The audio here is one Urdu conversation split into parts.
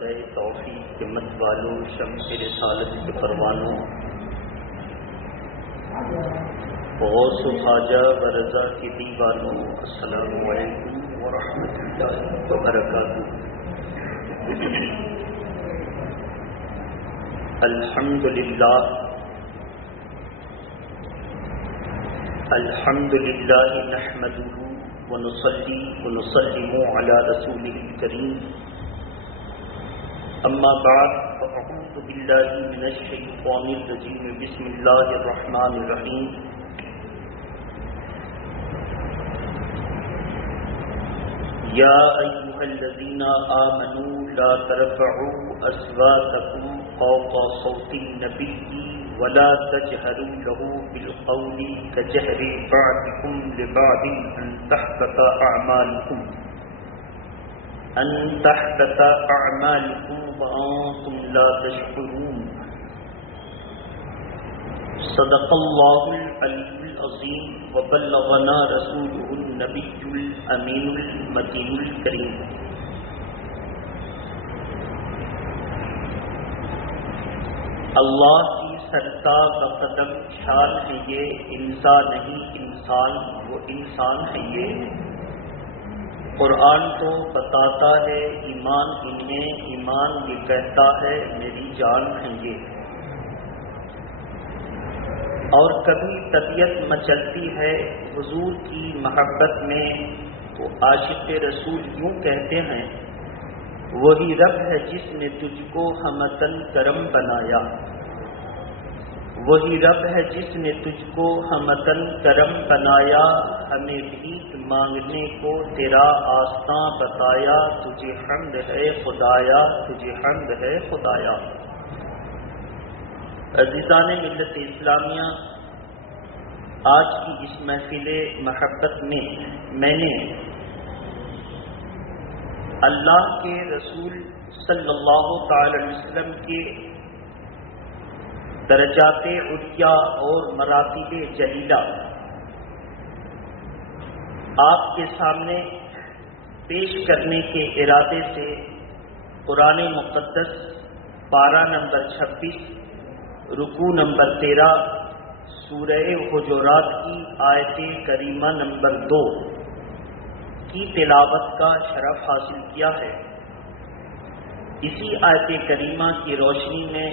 پردہ توفیق کے مت والوں، شمس رسالت کے پروانوں، غوث و خواجہ و رضا کے دیوانوں، السلام علیکم ورحمۃ اللہ وبرکاتہ۔ الحمدللہ نحمده ونصلي ونسلم على رسوله الكريم، اما بعد فاعوذ بالله من الشيطان الرجيم، بسم الله الرحمن الرحيم۔ يا أيها الذين آمنوا لا ترفعوا أصواتكم فوق صوت النبي ولا تجهروا له بالقول كجهر بعضكم لبعض أن تحبط أعمالكم وأنتم لا تشعرون۔ صدق الله العلي العظيم وبلغنا رسوله النبي الأمين المتين الكريم۔ اللہ کی سرتا بقدم شان ہے یہ، انسان نہیں انسان وہ انسان ہے یہ۔ قرآن تو بتاتا ہے ایمان انہیں، ایمان یہ کہتا ہے میری جان ہے یہ۔ اور کبھی طبیعت مچلتی ہے حضور کی محبت میں تو عاشق رسول یوں کہتے ہیں، وہی رب ہے جس نے تجھ کو ہمتن کرم بنایا، وہی رب ہے جس نے تجھ کو ہمتن کرم بنایا، ہمیں بھیک مانگنے کو تیرا آستاں بتایا، تجھے حمد ہے خدایا، تجھے حمد ہے خدایا۔ عزیزان ملت اسلامیہ، آج کی اس محفل محبت میں نے اللہ کے رسول صلی اللہ تعالی علیہ وسلم کے درجات علیٰ اور مراتب جلیلہ آپ کے سامنے پیش کرنے کے ارادے سے قرآن مقدس پارہ نمبر 26 رکوع نمبر 13 سورہ حجرات کی آیت کریمہ نمبر 2 کی تلاوت کا شرف حاصل کیا ہے۔ اسی آیت کریمہ کی روشنی میں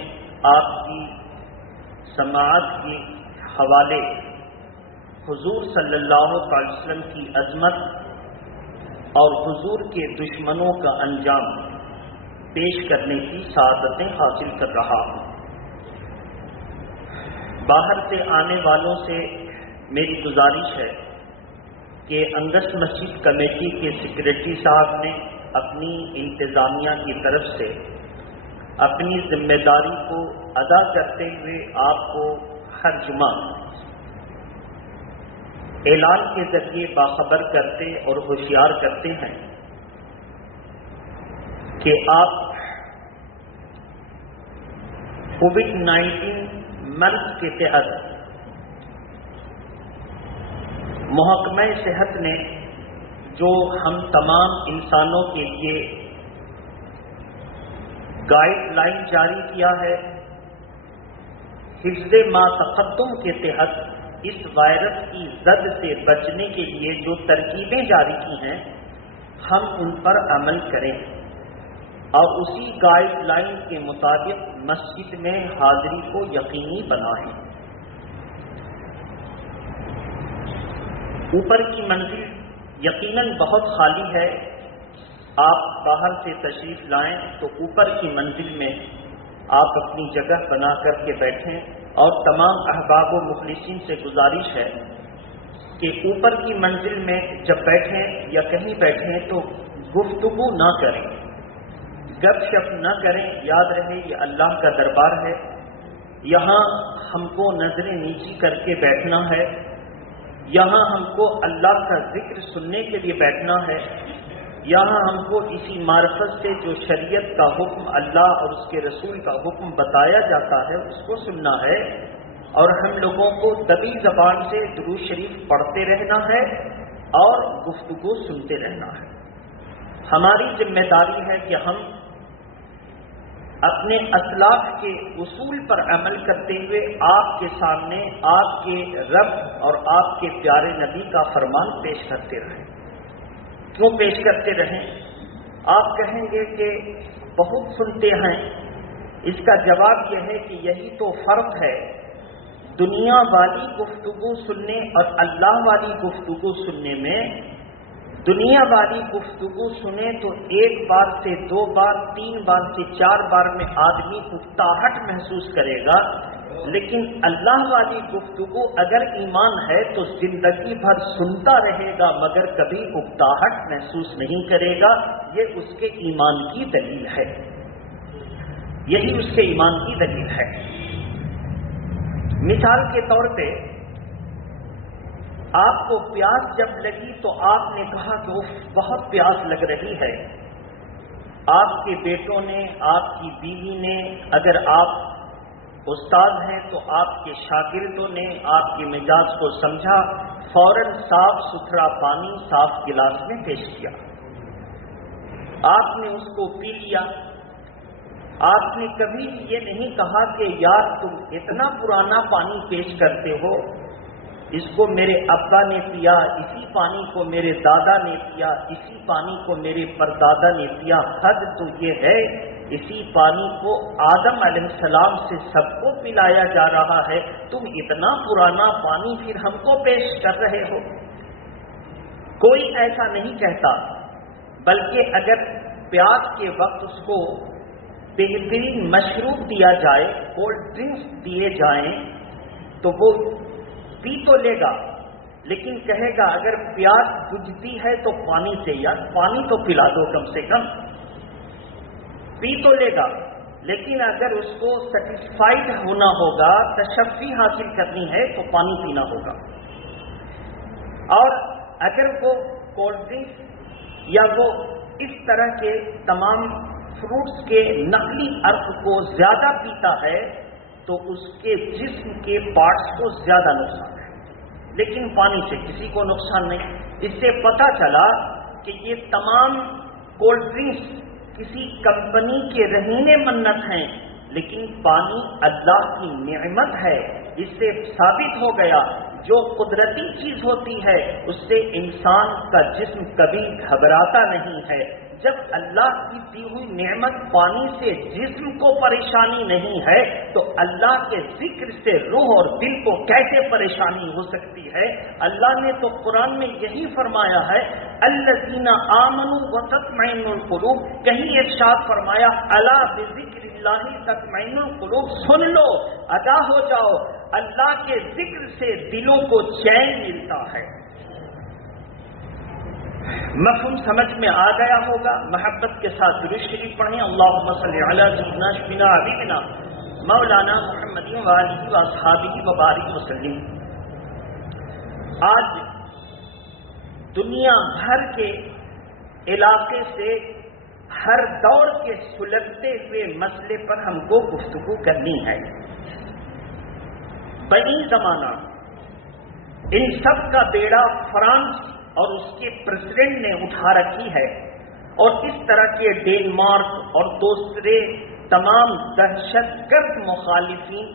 آپ کی سماعت کے حوالے حضور صلی اللہ علیہ وسلم کی عظمت اور حضور کے دشمنوں کا انجام پیش کرنے کی سعادتیں حاصل کر رہا ہوں۔ باہر سے آنے والوں سے میری گزارش ہے کہ انگس مسجد کمیٹی کے سیکریٹری صاحب نے اپنی انتظامیہ کی طرف سے اپنی ذمہ داری کو ادا کرتے ہوئے آپ کو ہر جمعہ اعلان کے ذریعے باخبر کرتے اور ہوشیار کرتے ہیں کہ آپ کووڈ-19 مرض کے تحت محکمہ صحت نے جو ہم تمام انسانوں کے لیے گائیڈ لائن جاری کیا ہے، حفظ ما تقدم کے تحت اس وائرس کی زد سے بچنے کے لیے جو ترکیبیں جاری کی ہیں، ہم ان پر عمل کریں اور اسی گائیڈ لائن کے مطابق مسجد میں حاضری کو یقینی بنائیں۔ اوپر کی منزل یقیناً بہت خالی ہے، آپ باہر سے تشریف لائیں تو اوپر کی منزل میں آپ اپنی جگہ بنا کر کے بیٹھیں، اور تمام احباب و مخلصین سے گزارش ہے کہ اوپر کی منزل میں جب بیٹھیں یا کہیں بیٹھیں تو گفتگو نہ کریں، گپ شپ نہ کریں۔ یاد رہے یہ اللہ کا دربار ہے، یہاں ہم کو نظریں نیچی کر کے بیٹھنا ہے، یہاں ہم کو اللہ کا ذکر سننے کے لیے بیٹھنا ہے، یہاں ہم کو اسی معرفت سے جو شریعت کا حکم اللہ اور اس کے رسول کا حکم بتایا جاتا ہے اس کو سننا ہے، اور ہم لوگوں کو دبی زبان سے درود شریف پڑھتے رہنا ہے اور گفتگو سنتے رہنا ہے۔ ہماری ذمہ داری ہے کہ ہم اپنے اسلاف کے اصول پر عمل کرتے ہوئے آپ کے سامنے آپ کے رب اور آپ کے پیارے نبی کا فرمان پیش کرتے رہیں۔ کیوں پیش کرتے رہیں؟ آپ کہیں گے کہ بہت سنتے ہیں، اس کا جواب یہ ہے کہ یہی تو فرق ہے دنیا والی گفتگو سننے اور اللہ والی گفتگو سننے میں۔ دنیا والی گفتگو سنے تو ایک بار سے 2 بار 3 بار سے 4 بار میں آدمی اکتاہٹ محسوس کرے گا، لیکن اللہ والی گفتگو اگر ایمان ہے تو زندگی بھر سنتا رہے گا مگر کبھی اکتاہٹ محسوس نہیں کرے گا۔ یہ اس کے ایمان کی دلیل ہے، یہی اس کے ایمان کی دلیل ہے۔ مثال کے طور پہ آپ کو پیاس جب لگی تو آپ نے کہا کہ وہ بہت پیاس لگ رہی ہے۔ آپ کے بیٹوں نے، آپ کی بیوی نے، اگر آپ استاد ہیں تو آپ کے شاگردوں نے آپ کے مزاج کو سمجھا، فوراً صاف ستھرا پانی صاف گلاس میں پیش کیا، آپ نے اس کو پی لیا۔ آپ نے کبھی یہ نہیں کہا کہ یار تم اتنا پرانا پانی پیش کرتے ہو، اس کو میرے ابا نے پیا، اسی پانی کو میرے دادا نے پیا، اسی پانی کو میرے پردادا نے پیا۔ حد تو یہ ہے اسی پانی کو آدم علیہ السلام سے سب کو پلایا جا رہا ہے، تم اتنا پرانا پانی پھر ہم کو پیش کر رہے ہو۔ کوئی ایسا نہیں کہتا، بلکہ اگر پیاس کے وقت اس کو بہترین مشروب دیا جائے، کولڈ ڈرنکس دیے جائیں تو وہ پی تو لے گا، لیکن کہے گا اگر پیاس بجھتی ہے تو پانی سے یار پانی تو پلا دو کم سے کم۔ پی تو لے گا، لیکن اگر اس کو سیٹسفائیڈ ہونا ہوگا، تشفی حاصل کرنی ہے تو پانی پینا ہوگا۔ اور اگر وہ کولڈ ڈرنکس یا وہ اس طرح کے تمام فروٹس کے نقلی عرق کو زیادہ پیتا ہے تو اس کے جسم کے پارٹس کو زیادہ نقصان ہے، لیکن پانی سے کسی کو نقصان نہیں۔ اس سے پتہ چلا کہ یہ تمام کولڈ ڈرنکس کسی کمپنی کے رہینے منت ہیں، لیکن پانی اللہ کی نعمت ہے۔ اس سے ثابت ہو گیا جو قدرتی چیز ہوتی ہے اس سے انسان کا جسم کبھی گھبراتا نہیں ہے۔ جب اللہ کی دی ہوئی نعمت پانی سے جسم کو پریشانی نہیں ہے تو اللہ کے ذکر سے روح اور دل کو کیسے پریشانی ہو سکتی ہے؟ اللہ نے تو قرآن میں یہی فرمایا ہے، الذین آمنوا وتطمئن القلوب، کہیں ارشاد فرمایا الا بذکر اللہ تطمئن القلوب، سن لو، آگاہ ہو جاؤ، اللہ کے ذکر سے دلوں کو چین ملتا ہے۔ مفہوم سمجھ میں آ گیا ہوگا؟ محبت کے ساتھ درود شریف پڑھیں، اللہم صلی علی سیدنا شفیعنا حبیبنا مولانا محمد وآلہ واصحابہ وبارک وسلم۔ آج دنیا بھر کے علاقے سے ہر دور کے سلگتے ہوئے مسئلے پر ہم کو گفتگو کرنی ہے۔ بنی زمانہ ان سب کا بیڑا فرانس اور اس کے پریزیڈنٹ نے اٹھا رکھی ہے، اور اس طرح کے ڈینمارک اور دوسرے تمام دہشت گرد مخالفین،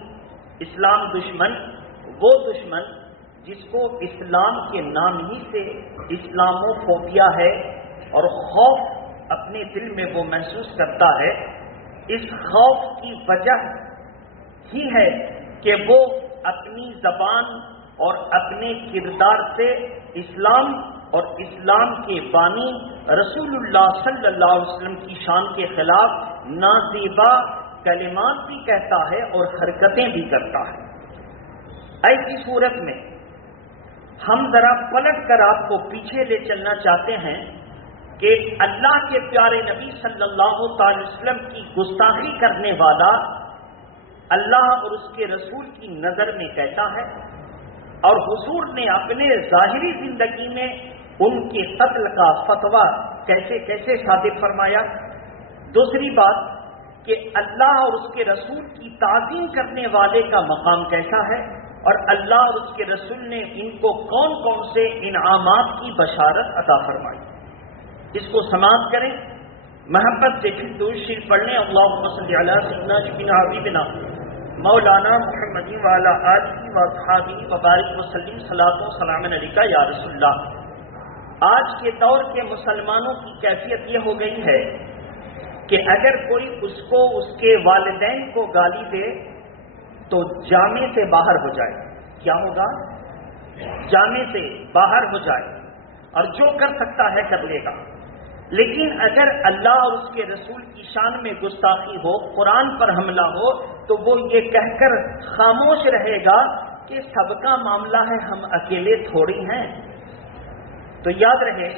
اسلام دشمن، وہ دشمن جس کو اسلام کے نام ہی سے اسلاموفوبیا ہے اور خوف اپنے دل میں وہ محسوس کرتا ہے، اس خوف کی وجہ ہی ہے کہ وہ اپنی زبان اور اپنے کردار سے اسلام اور اسلام کے بانی رسول اللہ صلی اللہ علیہ وسلم کی شان کے خلاف نازیبا کلمات بھی کہتا ہے اور حرکتیں بھی کرتا ہے۔ ایسی صورت میں ہم ذرا پلٹ کر آپ کو پیچھے لے چلنا چاہتے ہیں کہ اللہ کے پیارے نبی صلی اللہ تعالی وسلم کی گستاخی کرنے والا اللہ اور اس کے رسول کی نظر میں کیسا ہے، اور حضور نے اپنے ظاہری زندگی میں ان کے قتل کا فتویٰ کیسے کیسے صادق فرمایا۔ دوسری بات کہ اللہ اور اس کے رسول کی تعظیم کرنے والے کا مقام کیسا ہے، اور اللہ اور اس کے رسول نے ان کو کون کون سے انعامات کی بشارت عطا فرمائی، اس کو سماعت کریں محبت سے پھر درود شریف پڑھنے اللہم صلی علی سیدنا جبینا حبیبنا مولانا محمد وعلی آلہ واصحابہ وبارک وسلم صلاۃ و سلام علیکہ یا رسول اللہ۔ آج کے دور کے مسلمانوں کی کیفیت یہ ہو گئی ہے کہ اگر کوئی اس کو اس کے والدین کو گالی دے تو جامع سے باہر ہو جائے۔ کیا ہوگا؟ جامع سے باہر ہو جائے اور جو کر سکتا ہے کر لے گا۔ لیکن اگر اللہ اور اس کے رسول کی شان میں گستاخی ہو، قرآن پر حملہ ہو، تو وہ یہ کہہ کر خاموش رہے گا کہ سب کا معاملہ ہے، ہم اکیلے تھوڑی ہیں۔ تو یاد رہے،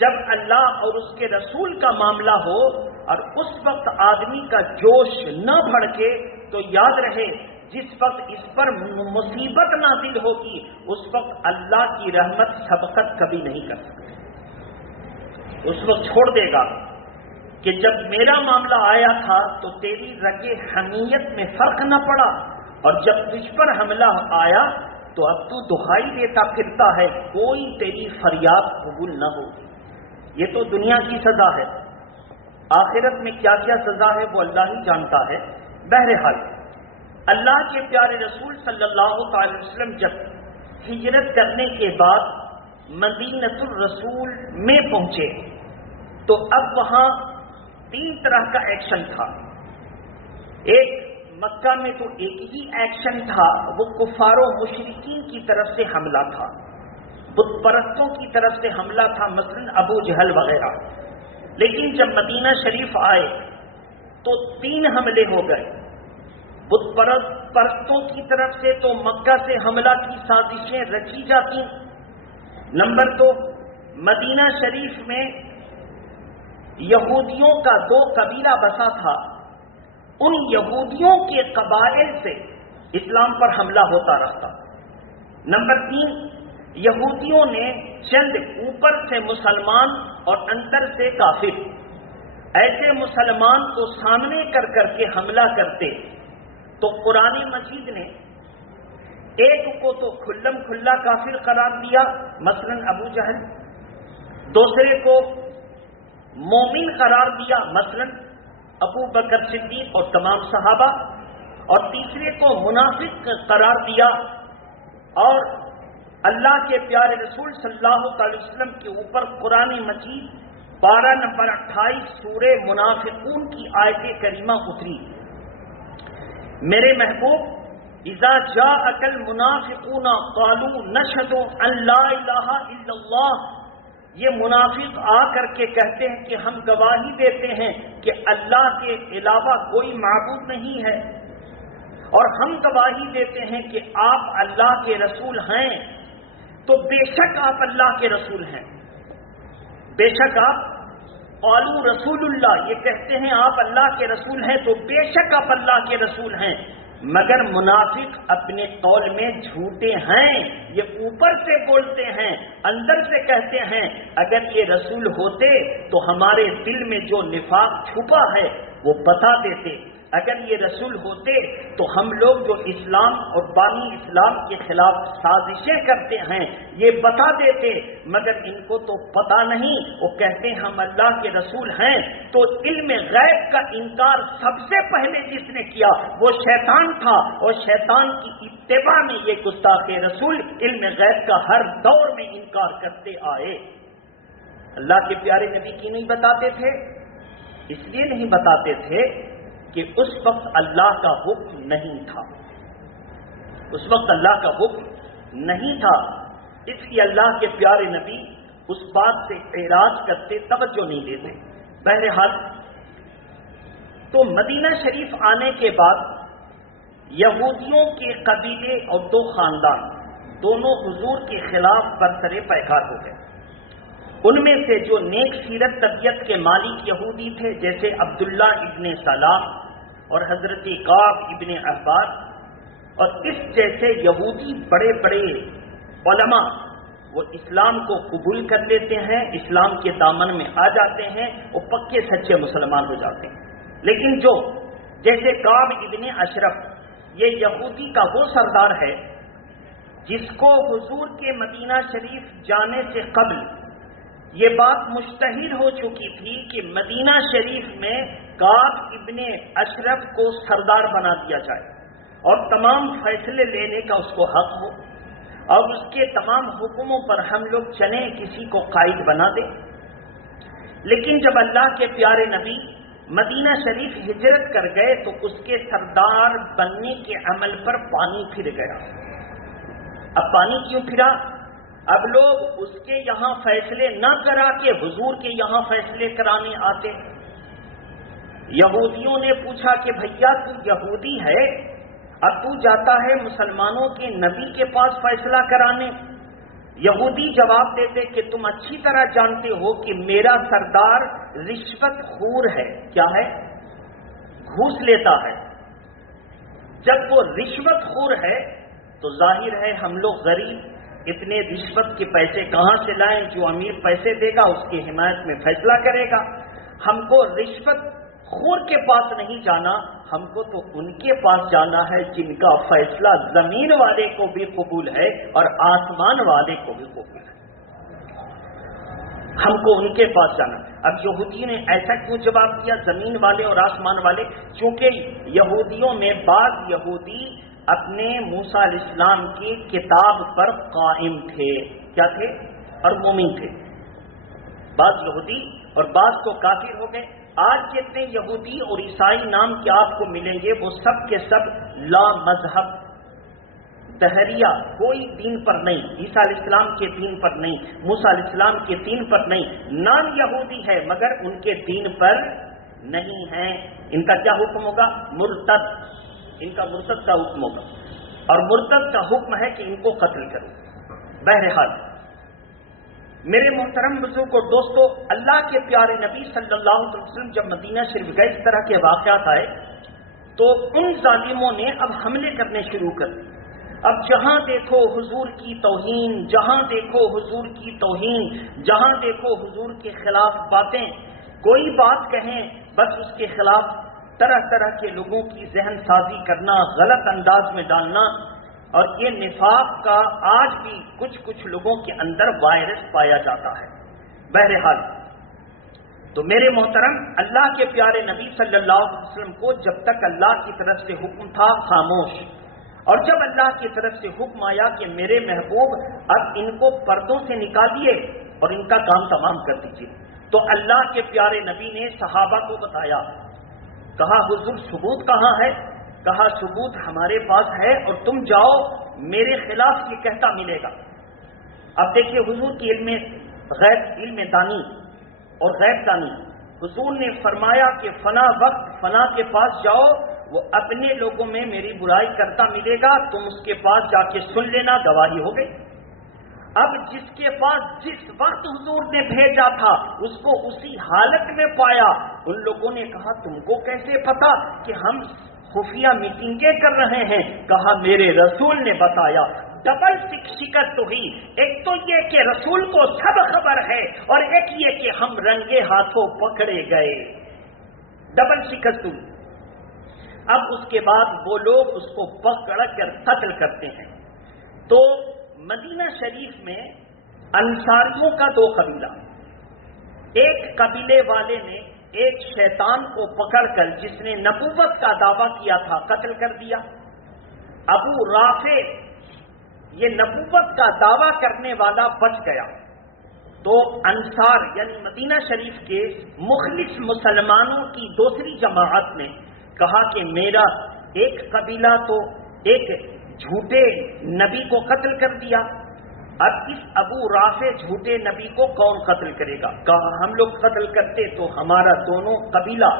جب اللہ اور اس کے رسول کا معاملہ ہو اور اس وقت آدمی کا جوش نہ بھڑکے، تو یاد رہے جس وقت اس پر مصیبت نازل ہوگی اس وقت اللہ کی رحمت سبقت کبھی نہیں کر سکتی۔ اس وقت چھوڑ دے گا کہ جب میرا معاملہ آیا تھا تو تیری رگے حمیت میں فرق نہ پڑا، اور جب تجھ پر حملہ آیا تو اب تو دہائی دیتا پھرتا ہے، کوئی تیری فریاد قبول نہ ہوگی۔ یہ تو دنیا کی سزا ہے، آخرت میں کیا کیا سزا ہے وہ اللہ ہی جانتا ہے۔ بہرحال اللہ کے پیارے رسول صلی اللہ علیہ وسلم جب ہجرت کرنے کے بعد مدینۃ الرسول میں پہنچے تو اب وہاں تین طرح کا ایکشن تھا۔ ایک مکہ میں تو ایک ہی ایکشن تھا، وہ کفار و مشرکین کی طرف سے حملہ تھا، بت پرستوں کی طرف سے حملہ تھا، مثلا ابو جہل وغیرہ۔ لیکن جب مدینہ شریف آئے تو تین حملے ہو گئے۔ بت پرستوں کی طرف سے تو مکہ سے حملہ کی سازشیں رچی جاتی۔ نمبر دو، مدینہ شریف میں یہودیوں کا دو قبیلہ بسا تھا، ان یہودیوں کے قبائل سے اسلام پر حملہ ہوتا رہتا۔ نمبر تین، یہودیوں نے چند اوپر سے مسلمان اور اندر سے کافر ایسے مسلمان کو سامنے کر کر کے حملہ کرتے، تو قرآن مجید نے ایک کو تو کھلم کھلا کافر قرار دیا، مثلا ابو جہل، دوسرے کو مومن قرار دیا، مثلا ابو بکر صدیق اور تمام صحابہ، اور تیسرے کو منافق قرار دیا۔ اور اللہ کے پیارے رسول صلی اللہ علیہ وسلم کے اوپر قرآن مجید 12 نمبر 28 سورہ منافقون کی آیت کریمہ اتری۔ میرے محبوب، اذا جاءک المنافقون قالوا نشهد ان لا الہ الا اللہ، یہ منافق آ کر کے کہتے ہیں کہ ہم گواہی دیتے ہیں کہ اللہ کے علاوہ کوئی معبود نہیں ہے، اور ہم گواہی دیتے ہیں کہ آپ اللہ کے رسول ہیں۔ تو بے شک آپ اللہ کے رسول ہیں، بے شک آپ قالوا رسول اللہ، یہ کہتے ہیں آپ اللہ کے رسول ہیں، تو بے شک آپ اللہ کے رسول ہیں۔ مگر منافق اپنے قول میں جھوٹے ہیں، یہ اوپر سے بولتے ہیں، اندر سے کہتے ہیں اگر یہ رسول ہوتے تو ہمارے دل میں جو نفاق چھپا ہے وہ بتا دیتے، اگر یہ رسول ہوتے تو ہم لوگ جو اسلام اور بانی اسلام کے خلاف سازشیں کرتے ہیں یہ بتا دیتے، مگر ان کو تو پتا نہیں، وہ کہتے ہیں ہم اللہ کے رسول ہیں۔ تو علم غیب کا انکار سب سے پہلے جس نے کیا وہ شیطان تھا، اور شیطان کی اتباع میں یہ گستاخ رسول علم غیب کا ہر دور میں انکار کرتے آئے۔ اللہ کے پیارے نبی کی نہیں بتاتے تھے، اس لیے نہیں بتاتے تھے کہ اس وقت اللہ کا حکم نہیں تھا، اس وقت اللہ کا حکم نہیں تھا، اس لیے اللہ کے پیارے نبی اس بات سے اعراض کرتے، توجہ نہیں دیتے۔ بہرحال تو مدینہ شریف آنے کے بعد یہودیوں کے قبیلے اور دو خاندان دونوں حضور کے خلاف برسر پیکار ہو گئے۔ ان میں سے جو نیک سیرت طبیعت کے مالک یہودی تھے، جیسے عبداللہ ابن سلام اور حضرت کعب ابن احبار، اور اس جیسے یہودی بڑے بڑے علماء، وہ اسلام کو قبول کر لیتے ہیں، اسلام کے دامن میں آ جاتے ہیں، وہ پکے سچے مسلمان ہو جاتے ہیں۔ لیکن جو جیسے کعب ابن اشرف، یہ یہودی کا وہ سردار ہے جس کو حضور کے مدینہ شریف جانے سے قبل یہ بات مشتہر ہو چکی تھی کہ مدینہ شریف میں کعب ابن اشرف کو سردار بنا دیا جائے اور تمام فیصلے لینے کا اس کو حق ہو اور اس کے تمام حکموں پر ہم لوگ چلیں، کسی کو قائد بنا دیں۔ لیکن جب اللہ کے پیارے نبی مدینہ شریف ہجرت کر گئے تو اس کے سردار بننے کے عمل پر پانی پھر گیا۔ اب پانی کیوں پھرا؟ اب لوگ اس کے یہاں فیصلے نہ کرا کے حضور کے یہاں فیصلے کرانے آتے۔ یہودیوں نے پوچھا کہ بھیا تو یہودی ہے، اب تو جاتا ہے مسلمانوں کے نبی کے پاس فیصلہ کرانے؟ یہودی جواب دیتے کہ تم اچھی طرح جانتے ہو کہ میرا سردار رشوت خور ہے۔ کیا ہے؟ گھوس لیتا ہے۔ جب وہ رشوت خور ہے تو ظاہر ہے ہم لوگ غریب اتنے رشوت کے پیسے کہاں سے لائیں؟ جو امیر پیسے دے گا اس کی حمایت میں فیصلہ کرے گا۔ ہم کو رشوت خور کے پاس نہیں جانا، ہم کو تو ان کے پاس جانا ہے جن کا فیصلہ زمین والے کو بھی قبول ہے اور آسمان والے کو بھی قبول ہے۔ ہم کو ان کے پاس جانا۔ اب یہودی نے ایسا کیوں جواب دیا زمین والے اور آسمان والے؟ چونکہ یہودیوں میں بعض یہودی اپنے موسیٰ علیہ السلام کی کتاب پر قائم تھے۔ کیا تھے؟ اور مومن تھے۔ بعض یہودی اور بعض تو کافر ہو گئے۔ آج جتنے یہودی اور عیسائی نام کے آپ کو ملیں گے وہ سب کے سب لا مذہب دہریہ، کوئی دین پر نہیں، عیسیٰ علیہ السلام کے دین پر نہیں، موسیٰ علیہ السلام کے دین پر نہیں، نام یہودی ہے مگر ان کے دین پر نہیں ہے۔ ان کا کیا حکم ہوگا؟ مرتد۔ ان کا مرتد کا حکم ہوگا اور مرتد کا حکم ہے کہ ان کو قتل کرو۔ بہرحال میرے محترم بزرگ اور دوستو، اللہ کے پیارے نبی صلی اللہ علیہ وسلم جب مدینہ شریف گئے، اس طرح کے واقعات آئے تو ان ظالموں نے اب حملے کرنے شروع کر دیے۔ اب جہاں دیکھو حضور کی توہین، جہاں دیکھو حضور کی توہین، جہاں دیکھو حضور کے خلاف باتیں، کوئی بات کہیں بس اس کے خلاف طرح طرح کے لوگوں کی ذہن سازی کرنا، غلط انداز میں ڈالنا، اور یہ نفاق کا آج بھی کچھ لوگوں کے اندر وائرس پایا جاتا ہے۔ بہرحال تو میرے محترم، اللہ کے پیارے نبی صلی اللہ علیہ وسلم کو جب تک اللہ کی طرف سے حکم تھا خاموش، اور جب اللہ کی طرف سے حکم آیا کہ میرے محبوب اب ان کو پردوں سے نکالیے اور ان کا کام تمام کر دیجیے، تو اللہ کے پیارے نبی نے صحابہ کو بتایا، کہا حضور ثبوت کہاں ہے؟ کہا ثبوت ہمارے پاس ہے اور تم جاؤ میرے خلاف یہ کہتا ملے گا۔ اب دیکھیے حضور کی علم دانی اور غیب دانی، حضور نے فرمایا کہ فلاں وقت فلاں کے پاس جاؤ، وہ اپنے لوگوں میں میری برائی کرتا ملے گا، تم اس کے پاس جا کے سن لینا، گواہی ہو گئی۔ اب جس کے پاس جس وقت حضور نے بھیجا تھا اس کو اسی حالت میں پایا۔ ان لوگوں نے کہا تم کو کیسے پتا کہ ہم خفیہ میٹنگیں کر رہے ہیں؟ کہا میرے رسول نے بتایا۔ ڈبل شکست ہوئی، ایک تو یہ کہ رسول کو سب خبر ہے اور ایک یہ کہ ہم رنگے ہاتھوں پکڑے گئے، ڈبل شکست ہوئی۔ اب اس کے بعد وہ لوگ اس کو پکڑ کر قتل کرتے ہیں۔ تو مدینہ شریف میں انصاریوں کا دو قبیلہ، ایک قبیلے والے نے ایک شیطان کو پکڑ کر جس نے نبوت کا دعویٰ کیا تھا قتل کر دیا۔ ابو رافع یہ نبوت کا دعویٰ کرنے والا بچ گیا۔ تو انصار یعنی مدینہ شریف کے مخلص مسلمانوں کی دوسری جماعت نے کہا کہ میرا ایک قبیلہ تو ایک جھوٹے نبی کو قتل کر دیا، اب اس ابو رافع جھوٹے نبی کو کون قتل کرے گا؟ کہا ہم لوگ قتل کرتے تو ہمارا دونوں قبیلہ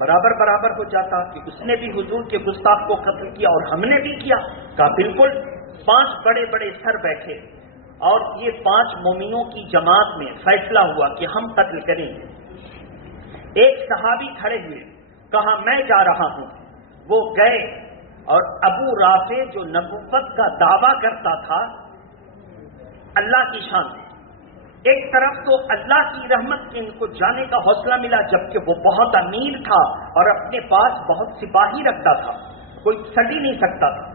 برابر ہو جاتا کہ اس نے بھی حضور کے گستاخ کو قتل کیا اور ہم نے بھی کیا۔ کہا بالکل۔ 5 بڑے بڑے سر بیٹھے اور یہ 5 مومنوں کی جماعت میں فیصلہ ہوا کہ ہم قتل کریں گے۔ ایک صحابی کھڑے ہوئے، کہا میں جا رہا ہوں۔ وہ گئے اور ابو رافع جو نبوت کا دعویٰ کرتا تھا اللہ کی شان سے، ایک طرف تو اللہ کی رحمت سے ان کو جانے کا حوصلہ ملا، جبکہ وہ بہت امیر تھا اور اپنے پاس بہت سپاہی رکھتا تھا، کوئی سڑ ہی نہیں سکتا تھا،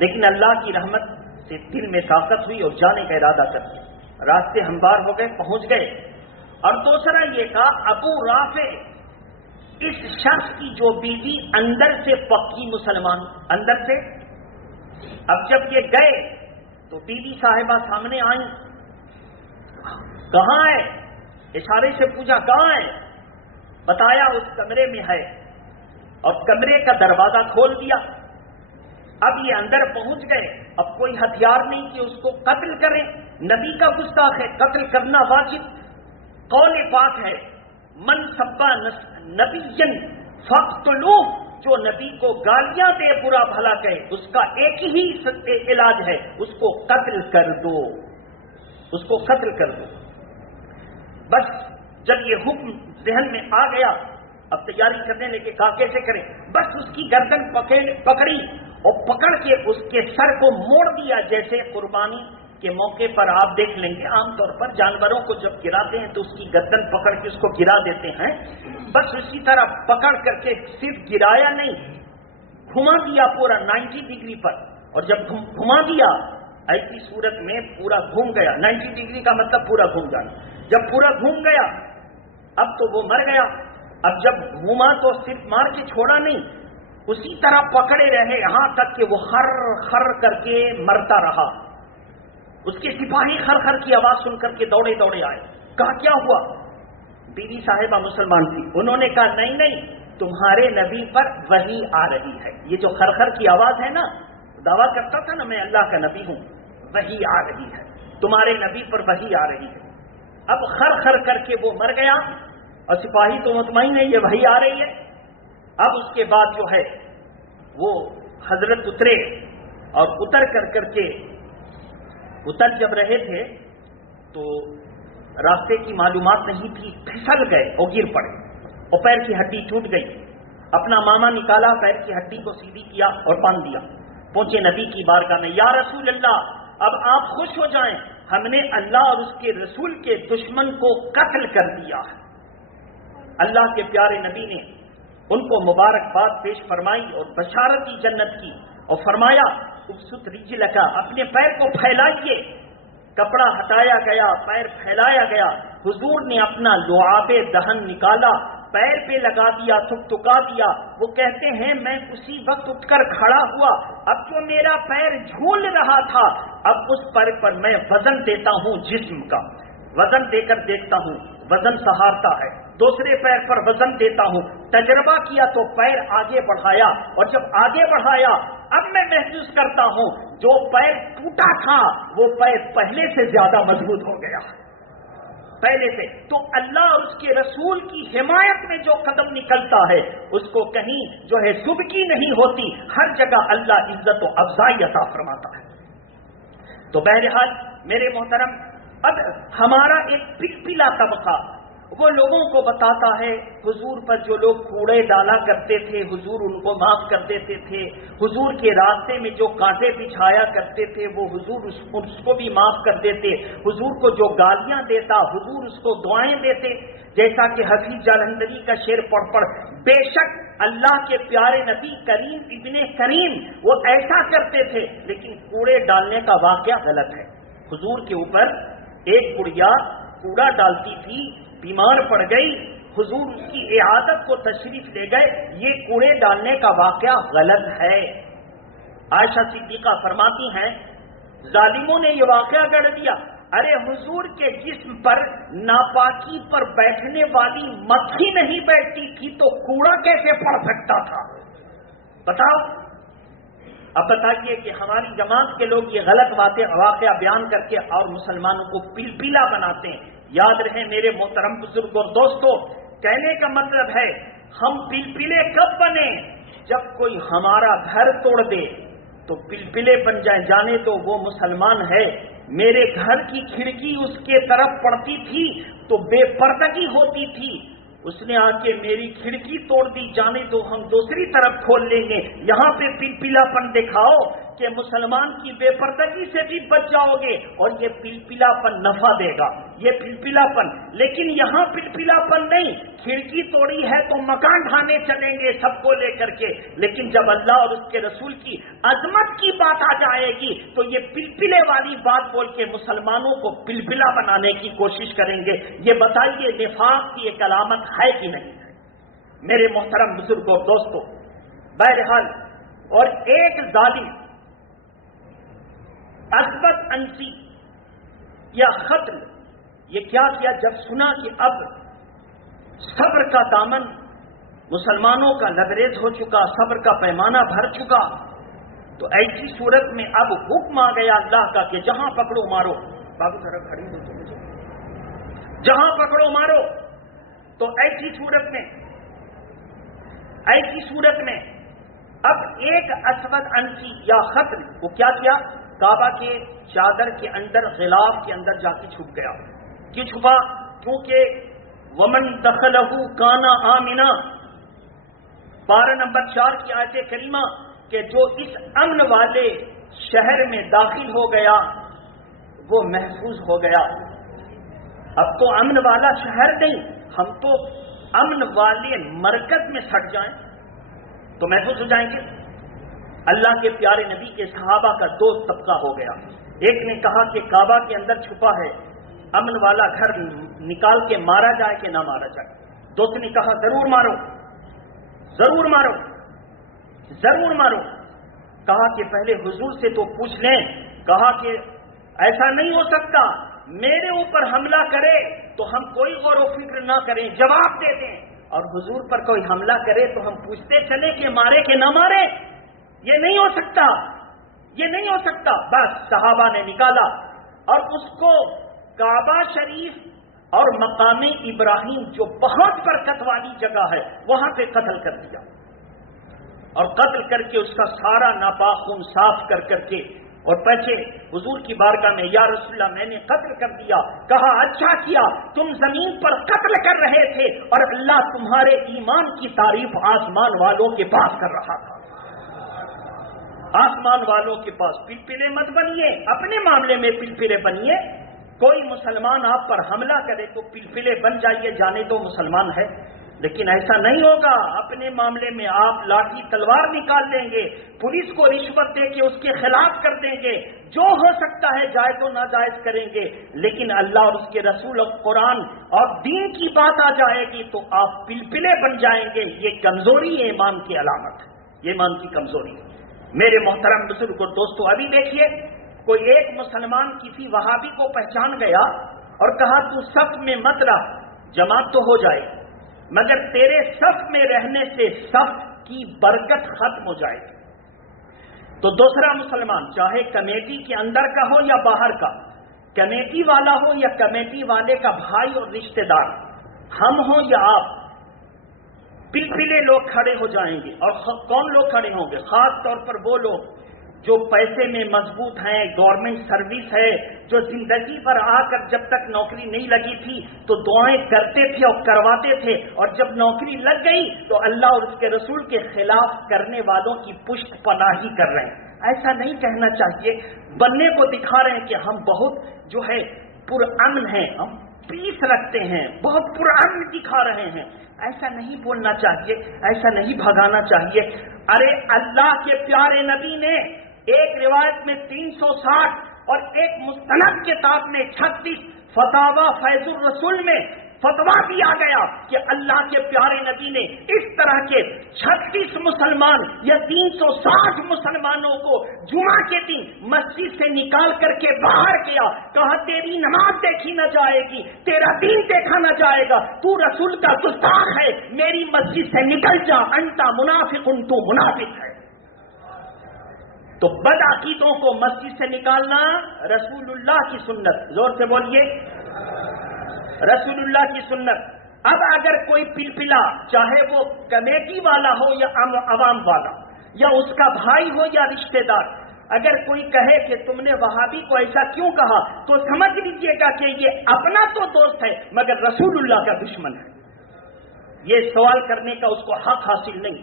لیکن اللہ کی رحمت سے دل میں طاقت ہوئی اور جانے کا ارادہ کر دیا۔ راستے ہموار ہو گئے، پہنچ گئے اور دوسرا یہ کہا ابو رافع اس شخص کی جو بیوی اندر سے پکی مسلمان، اندر سے۔ اب جب یہ گئے تو بیوی صاحبہ سامنے آئیں، کہاں ہے؟ اشارے سے پوچھا کہاں ہے؟ بتایا اس کمرے میں ہے، اور کمرے کا دروازہ کھول دیا۔ اب یہ اندر پہنچ گئے، اب کوئی ہتھیار نہیں کہ اس کو قتل کریں، نبی کا گستاخ ہے، قتل کرنا واجب۔ قول پاک ہے من سبا نبی فاقتلوہ، جو نبی کو گالیاں دے برا بھلا کہے اس کا ایک ہی علاج ہے، اس کو قتل کر دو، اس کو قتل کر دو۔ بس جب یہ حکم ذہن میں آ گیا، اب تیاری کرنے لگے کہا کیسے کریں؟ بس اس کی گردن پکڑی اور پکڑ کے اس کے سر کو موڑ دیا، جیسے قربانی کے موقع پر آپ دیکھ لیں گے عام طور پر جانوروں کو جب گراتے ہیں تو اس کی گردن پکڑ کے اس کو گرا دیتے ہیں، بس اسی طرح پکڑ کر کے صرف گرایا نہیں، گھما دیا پورا 90 ڈگری پر، اور جب گھما دیا ایسی صورت میں پورا گھوم گیا۔ 90 ڈگری کا مطلب پورا گھوم جانا۔ جب پورا گھوم گیا اب تو وہ مر گیا۔ اب جب گھوما تو صرف مار کے چھوڑا نہیں، اسی طرح پکڑے رہے یہاں تک کہ وہ خر خر کر کے مرتا رہا۔ اس کے سپاہی خر خر کی آواز سن کر کے دوڑے دوڑے آئے، کہا کیا ہوا؟ بیوی صاحبہ مسلمان تھی، انہوں نے کہا نہیں نہیں، تمہارے نبی پر وحی آ رہی ہے۔ یہ جو خر خر کی آواز ہے نا، دعویٰ کرتا تھا نا میں اللہ کا نبی ہوں، وحی آ رہی ہے، تمہارے نبی پر وحی آ رہی ہے۔ اب خر خر کر کے وہ مر گیا، اور سپاہی تو مطمئن ہے یہ وحی آ رہی ہے۔ اب اس کے بعد جو ہے وہ حضرت اترے، اور اتر کر کے اتر جب رہے تھے تو راستے کی معلومات نہیں تھی، پھسل گئے اور گر پڑے اور پیر کی ہڈی ٹوٹ گئی۔ اپنا ماما نکالا، پیر کی ہڈی کو سیدھی کیا اور باندھ دیا۔ پہنچے نبی کی بارگاہ میں، یا رسول اللہ اب آپ خوش ہو جائیں، ہم نے اللہ اور اس کے رسول کے دشمن کو قتل کر دیا ہے۔ اللہ کے پیارے نبی نے ان کو مبارکباد پیش فرمائی اور بشارت دی جنت کی، اور فرمایا ابسط رجلک، اپنے پیر کو پھیلائیے۔ کپڑا ہٹایا گیا، پیر پھیلایا گیا، حضور نے اپنا لعاب دہن نکالا، پیر پہ لگا دیا، تھکا دیا۔ وہ کہتے ہیں میں اسی وقت اٹھ کر کھڑا ہوا، اب جو میرا پیر جھول رہا تھا اب اس پیر پر میں وزن دیتا ہوں، جسم کا وزن دے کر دیکھتا ہوں، وزن سہارتا ہے، دوسرے پیر پر وزن دیتا ہوں، تجربہ کیا تو پیر آگے بڑھایا، اور جب آگے بڑھایا اب میں محسوس کرتا ہوں جو پیر ٹوٹا تھا وہ پیر پہلے سے زیادہ مضبوط ہو گیا پہلے سے۔ تو اللہ اور اس کے رسول کی حمایت میں جو قدم نکلتا ہے اس کو کہیں جو ہے سبکی نہیں ہوتی، ہر جگہ اللہ عزت و افزائی عطا فرماتا ہے۔ تو بہرحال میرے محترم، اب ہمارا ایک پلا طبقہ وہ لوگوں کو بتاتا ہے حضور پر جو لوگ کوڑے ڈالا کرتے تھے حضور ان کو معاف کر دیتے تھے، حضور کے راستے میں جو کانٹے بچھایا کرتے تھے وہ حضور اس کو بھی معاف کر دیتے، حضور کو جو گالیاں دیتا حضور اس کو دعائیں دیتے، جیسا کہ حفیظ جالندھری کا شعر پڑھ بے شک اللہ کے پیارے نبی کریم ابن کریم وہ ایسا کرتے تھے، لیکن کوڑے ڈالنے کا واقعہ غلط ہے۔ حضور کے اوپر ایک گڑیا کوڑا ڈالتی تھی، بیمار پڑ گئی، حضور اس کی اعادت کو تشریف لے گئے، یہ کوڑے ڈالنے کا واقعہ غلط ہے۔ عائشہ صدیقہ فرماتی ہیں ظالموں نے یہ واقعہ گڑھ دیا، ارے حضور کے جسم پر ناپاکی پر بیٹھنے والی مکھی نہیں بیٹھتی تھی تو کوڑا کیسے پڑ سکتا تھا؟ بتاؤ۔ اب بتائیے کہ ہماری جماعت کے لوگ یہ غلط واقعہ بیان کر کے اور مسلمانوں کو پیلا بناتے ہیں۔ یاد رہے میرے محترم بزرگ اور دوستو، کہنے کا مطلب ہے ہم پلپلے کب بنے؟ جب کوئی ہمارا گھر توڑ دے تو پلپلے بن جائیں، جانے تو وہ مسلمان ہے، میرے گھر کی کھڑکی اس کے طرف پڑتی تھی تو بے پردگی ہوتی تھی، اس نے آ کے میری کھڑکی توڑ دی، جانے تو ہم دوسری طرف کھول لیں گے، یہاں پہ پلپلا پن دکھاؤ کہ مسلمان کی بے پردگی سے بھی بچ جاؤ گے، اور یہ پلپلاپن نفع دے گا، یہ پلپلاپن۔ لیکن یہاں پلپلاپن نہیں، کھڑکی توڑی ہے تو مکان ڈھانے چلیں گے سب کو لے کر کے، لیکن جب اللہ اور اس کے رسول کی عظمت کی بات آ جائے گی تو یہ پلپلے والی بات بول کے مسلمانوں کو پلپلا بنانے کی کوشش کریں گے۔ یہ بتائیے نفاق کی ایک علامت ہے کہ نہیں ہے؟ میرے محترم بزرگوں اور دوستوں، بہرحال اور ایک ظالم اسود انسی یا قتل، یہ کیا کیا؟ جب سنا کہ اب صبر کا دامن مسلمانوں کا لبریز ہو چکا، صبر کا پیمانہ بھر چکا، تو ایسی صورت میں اب حکم آ گیا اللہ کا کہ جہاں پکڑو مارو۔ بابو ذرا کھڑی ہو تو مجھے، جہاں پکڑو مارو۔ تو ایسی صورت میں اب ایک اسود انسی یا قتل وہ کیا کیا؟ کعبہ کے چادر کے اندر، غلاف کے اندر جا کے چھپ گیا۔ کیوں چھپا؟ کیونکہ ومن دخلہ کان آمنا، پارہ نمبر 4 کی آیت کریمہ، کہ جو اس امن والے شہر میں داخل ہو گیا وہ محفوظ ہو گیا۔ اب تو امن والا شہر نہیں، ہم تو امن والے مرکز میں سٹ جائیں تو محفوظ ہو جائیں گے۔ اللہ کے پیارے نبی کے صحابہ کا دو طبقہ ہو گیا۔ ایک نے کہا کہ کعبہ کے اندر چھپا ہے، امن والا گھر نکال کے مارا جائے کہ نہ مارا جائے۔ دوسرے نے کہا ضرور مارو، ضرور مارو، ضرور مارو۔ کہا کہ پہلے حضور سے تو پوچھ لیں۔ کہا کہ ایسا نہیں ہو سکتا، میرے اوپر حملہ کرے تو ہم کوئی غور و فکر نہ کریں، جواب دے دیں، اور حضور پر کوئی حملہ کرے تو ہم پوچھتے چلیں کہ مارے کہ نہ مارے۔ یہ نہیں ہو سکتا، یہ نہیں ہو سکتا۔ بس صحابہ نے نکالا اور اس کو کعبہ شریف اور مقام ابراہیم جو بہت برکت والی جگہ ہے وہاں پہ قتل کر دیا، اور قتل کر کے اس کا سارا ناپاک خون صاف کر کے اور پہنچے حضور کی بارگاہ میں، یا رسول اللہ میں نے قتل کر دیا۔ کہا اچھا کیا، تم زمین پر قتل کر رہے تھے اور اللہ تمہارے ایمان کی تعریف آسمان والوں کے پاس کر رہا تھا۔ آسمان والوں کے پاس پلپلے مت بنیے، اپنے معاملے میں پلپلے بنیے۔ کوئی مسلمان آپ پر حملہ کرے تو پلپلے بن جائیے، جانے دو مسلمان ہے، لیکن ایسا نہیں ہوگا۔ اپنے معاملے میں آپ لاٹھی تلوار نکال دیں گے، پولیس کو رشوت دے کے اس کے خلاف کر دیں گے، جو ہو سکتا ہے جائز و ناجائز کریں گے، لیکن اللہ اور اس کے رسول اور قرآن اور دین کی بات آ جائے گی تو آپ پلپلے بن جائیں گے۔ یہ کمزوری ہے، ایمان کی علامت ہے، یہ ایمان کی کمزوری ہے۔ میرے محترم بزرگ اور دوستو، ابھی دیکھیے کوئی ایک مسلمان کسی وہابی کو پہچان گیا اور کہا تو صف میں مت رہ، جماعت تو ہو جائے مگر تیرے صف میں رہنے سے صف کی برکت ختم ہو جائے گی۔ تو دوسرا مسلمان چاہے کمیٹی کے اندر کا ہو یا باہر کا، کمیٹی والا ہو یا کمیٹی والے کا بھائی اور رشتہ دار، ہم ہوں یا آپ، پلپلے لوگ کھڑے ہو جائیں گے۔ اور کون لوگ کھڑے ہوں گے؟ خاص طور پر وہ لوگ جو پیسے میں مضبوط ہیں، گورنمنٹ سروس ہے، جو زندگی پر آ کر جب تک نوکری نہیں لگی تھی تو دعائیں کرتے تھے اور کرواتے تھے، اور جب نوکری لگ گئی تو اللہ اور اس کے رسول کے خلاف کرنے والوں کی پشت پناہی کر رہے ہیں۔ ایسا نہیں کہنا چاہیے، بننے کو دکھا رہے ہیں کہ ہم بہت جو ہے پرامن ہیں، ہم پیس رکھتے ہیں، بہت پرامن دکھا رہے ہیں۔ ایسا نہیں بولنا چاہیے، ایسا نہیں بھگانا چاہیے۔ ارے اللہ کے پیارے نبی نے ایک روایت میں 360 اور ایک مستند کتاب میں 36 فتاوی فیض الرسول میں فتوا دیا گیا کہ اللہ کے پیارے نبی نے اس طرح کے 36 مسلمان یا 360 مسلمانوں کو جمعہ کے دن مسجد سے نکال کر کے باہر کیا، کہا تیری نماز دیکھی نہ جائے گی، تیرا دین دیکھا نہ جائے گا، تو رسول کا گستاخ ہے، میری مسجد سے نکل جا، انت منافق، تو منافق ہے۔ تو بدعقیدوں کو مسجد سے نکالنا رسول اللہ کی سنت، زور سے بولیے، رسول اللہ کی سنت۔ اب اگر کوئی پلپلا، چاہے وہ کمیٹی والا ہو یا عوام والا، یا اس کا بھائی ہو یا رشتہ دار، اگر کوئی کہے کہ تم نے وہابی کو ایسا کیوں کہا، تو سمجھ لیجئے گا کہ یہ اپنا تو دوست ہے مگر رسول اللہ کا دشمن ہے۔ یہ سوال کرنے کا اس کو حق حاصل نہیں۔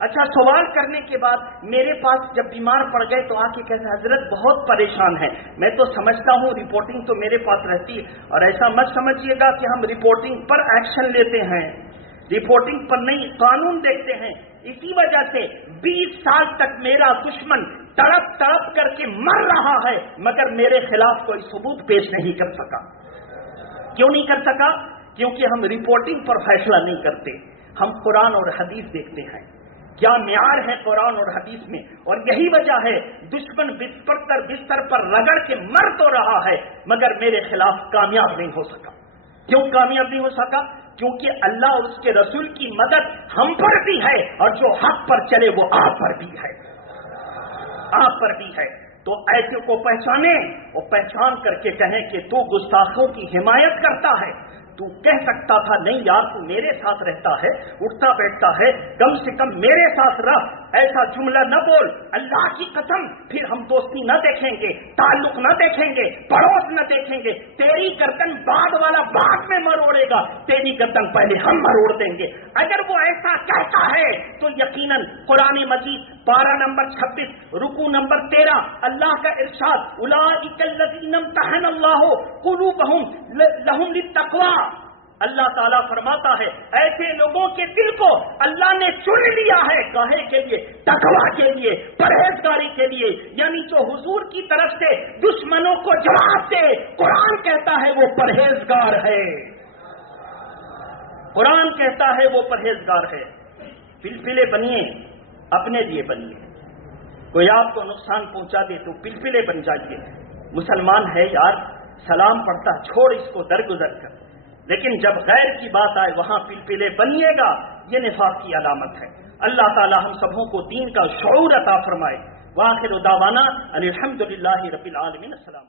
اچھا سوال کرنے کے بعد میرے پاس جب بیمار پڑ گئے تو آ کے کہتے حضرت بہت پریشان ہے. میں تو سمجھتا ہوں رپورٹنگ تو میرے پاس رہتی ہے، اور ایسا مت سمجھیے گا کہ ہم رپورٹنگ پر ایکشن لیتے ہیں، رپورٹنگ پر نہیں، قانون دیکھتے ہیں. اسی وجہ سے 20 سال تک میرا دشمن تڑپ تڑپ کر کے مر رہا ہے مگر میرے خلاف کوئی ثبوت پیش نہیں کر سکا. کیوں نہیں کر سکا؟ کیونکہ ہم رپورٹنگ پر فیصلہ نہیں کرتے، ہم قرآن اور حدیث دیکھتے ہیں کیا معیار ہے قرآن اور حدیث میں. اور یہی وجہ ہے دشمن بستر پر رگڑ کے مر تو رہا ہے مگر میرے خلاف کامیاب نہیں ہو سکا. کیوں کامیاب نہیں ہو سکا؟ کیونکہ اللہ اور اس کے رسول کی مدد ہم پر بھی ہے، اور جو حق پر چلے وہ آپ پر بھی ہے، آپ پر بھی ہے. تو ایسے کو پہچانے اور پہچان کر کے کہیں کہ تو گستاخوں کی حمایت کرتا ہے. تو کہہ سکتا تھا نہیں یار تو میرے ساتھ رہتا ہے، اٹھتا بیٹھتا ہے، کم سے کم میرے ساتھ رہ، ایسا جملہ نہ بول. اللہ کی قسم پھر ہم دوستی نہ دیکھیں گے، تعلق نہ دیکھیں گے، پڑوس نہ دیکھیں گے. تیری گردن بعد والا بعد میں مروڑے گا، تیری گردن پہلے ہم مروڑ دیں گے. اگر وہ ایسا کہتا ہے تو یقیناً قرآن مجید پارہ نمبر 26 رکوع نمبر 13 اللہ کا ارشاد اولئک الذین امتحن اللہ قلوبہم لہم للتقوی. اللہ تعالیٰ فرماتا ہے ایسے لوگوں کے دل کو اللہ نے چن لیا ہے کاہے کے لیے؟ تقوی کے لیے، پرہیزگاری کے لیے. یعنی جو حضور کی طرف سے دشمنوں کو جواب دے، قرآن کہتا ہے وہ پرہیزگار ہے، قرآن کہتا ہے وہ پرہیزگار ہے. پلپلے بنیے، اپنے لیے بنیے. کوئی آپ کو نقصان پہنچا دے تو پلپلے بن جائیے. مسلمان ہے یار، سلام پڑھتا چھوڑ اس کو درگزر کر. لیکن جب غیر کی بات آئے وہاں پلپلے بنیے گا، یہ نفاق کی علامت ہے. اللہ تعالی ہم سبوں کو دین کا شعور عطا فرمائے. وآخر دعوانا ان الحمدللہ رب العالمین. السلام.